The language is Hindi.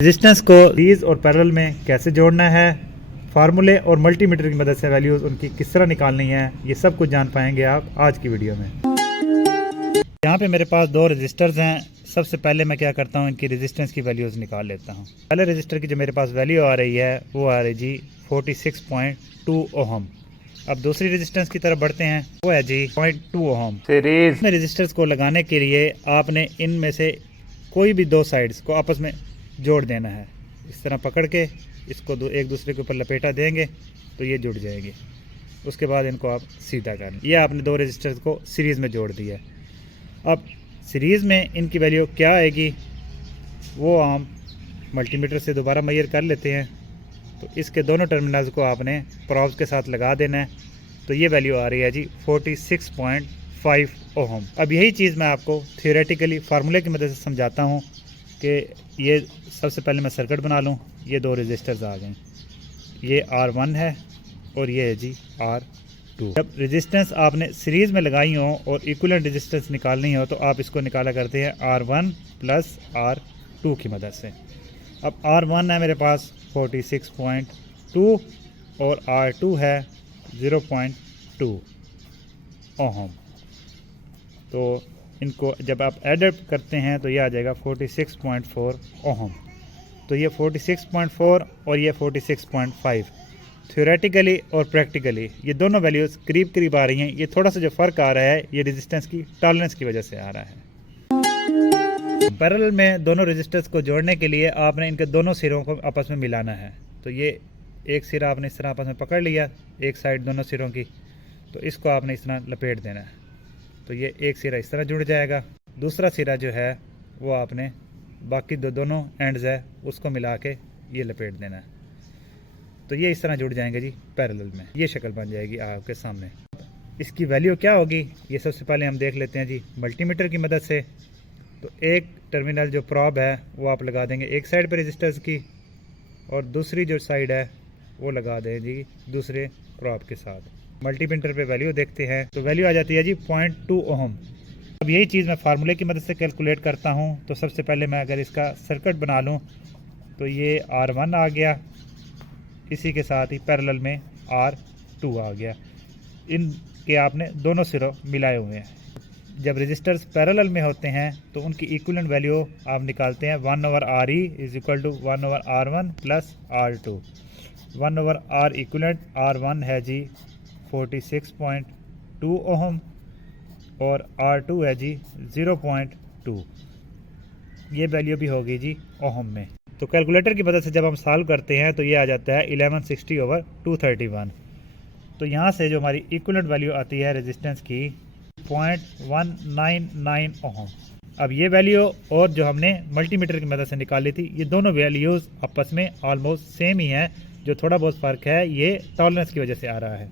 रेजिस्टेंस को सीरीज और पैरेलल में कैसे जोड़ना है, फार्मूले और मल्टीमीटर की मदद से वैल्यूज़ उनकी किस तरह निकालनी है, ये सब कुछ जान पाएंगे आप आज की वीडियो में। यहाँ पे मेरे पास दो रजिस्टर्स हैं। सबसे पहले मैं क्या करता हूँ, इनकी रेजिस्टेंस की वैल्यूज़ निकाल लेता हूँ। पहले रजिस्टर की जो मेरे पास वैल्यू आ रही है वो आ रही जी 46.2 ओहम। अब दूसरी रेजिस्टेंस की तरफ बढ़ते हैं, वो है जी 0.2 ओहम। सीरीज में रजिस्टर्स को लगाने के लिए आपने इनमें से कोई भी दो साइड्स को आपस में जोड़ देना है। इस तरह पकड़ के इसको एक दूसरे के ऊपर लपेटा देंगे तो ये जुड़ जाएगी। उसके बाद इनको आप सीधा कर लें। ये आपने दो रजिस्टर्स को सीरीज़ में जोड़ दिया है। अब सीरीज़ में इनकी वैल्यू क्या आएगी वो हम मल्टीमीटर से दोबारा मेजर कर लेते हैं। तो इसके दोनों टर्मिनल्स को आपने प्रॉब्स के साथ लगा देना है। तो ये वैल्यू आ रही है जी 46.5 ओहम। अब यही चीज़ मैं आपको थियोरेटिकली फार्मूले की मदद से समझाता हूँ कि ये सबसे पहले मैं सर्किट बना लूँ। ये दो रजिस्टर्स आ गए, ये R1 है और ये है जी R2। जब रेजिस्टेंस आपने सीरीज़ में लगाई हो और इक्विवेलेंट रेजिस्टेंस निकालनी हो तो आप इसको निकाला करते हैं R1 प्लस R2 की मदद से। अब R1 है मेरे पास 46.2 और R2 है 0.2 ओहम। तो इनको जब आप एड करते हैं तो ये आ जाएगा 46.4 ओहम। तो ये 46.4 और ये 46.5 थ्योरेटिकली और प्रैक्टिकली ये दोनों वैल्यूज़ करीब करीब आ रही हैं। ये थोड़ा सा जो फ़र्क आ रहा है ये रेजिस्टेंस की टॉलरेंस की वजह से आ रहा है। पैरेलल में दोनों रेजिस्टर्स को जोड़ने के लिए आपने इनके दोनों सिरों को आपस में मिलाना है। तो ये एक सिरा आपने इस तरह आपस में पकड़ लिया, एक साइड दोनों सिरों की, तो इसको आपने इस तरह लपेट देना है। तो ये एक सिरा इस तरह जुड़ जाएगा, दूसरा सिरा जो है वो आपने बाकी दोनों एंड्स है उसको मिला के ये लपेट देना है। तो ये इस तरह जुड़ जाएंगे जी पैरेलल में। ये शक्ल बन जाएगी आपके सामने। इसकी वैल्यू क्या होगी ये सबसे पहले हम देख लेते हैं जी मल्टीमीटर की मदद से। तो एक टर्मिनल जो प्रॉब है वो आप लगा देंगे एक साइड पर रजिस्टर्स की और दूसरी जो साइड है वो लगा दें जी दूसरे प्रॉब के साथ। मल्टीमीटर पे वैल्यू देखते हैं तो वैल्यू आ जाती है जी 0.2 ओहम। अब यही चीज़ मैं फार्मूले की मदद से कैलकुलेट करता हूँ। तो सबसे पहले मैं अगर इसका सर्किट बना लूँ तो ये R1 आ गया, इसी के साथ ही पैरेलल में R2 आ गया। इनके आपने दोनों सिरों मिलाए हुए हैं। जब रजिस्टर्स पैरेलल में होते हैं तो उनकी इक्विवेलेंट वैल्यू आप निकालते हैं 1/RE is equal to 1/R1 plus R2। 1/R equivalent R1 है जी 46.2 ओहम और R2 है जी 0.2। ये वैल्यू भी होगी जी ओहम में। तो कैलकुलेटर की मदद से जब हम सॉल्व करते हैं तो ये आ जाता है 1160/231। तो यहाँ से जो हमारी इक्विवेलेंट वैल्यू आती है रेजिस्टेंस की 0.199 ओहम। अब ये वैल्यू और जो हमने मल्टीमीटर की मदद से निकाली थी ये दोनों वैल्यूज़ आपस में ऑलमोस्ट सेम ही हैं। जो थोड़ा बहुत फ़र्क है ये टॉलरेंस की वजह से आ रहा है।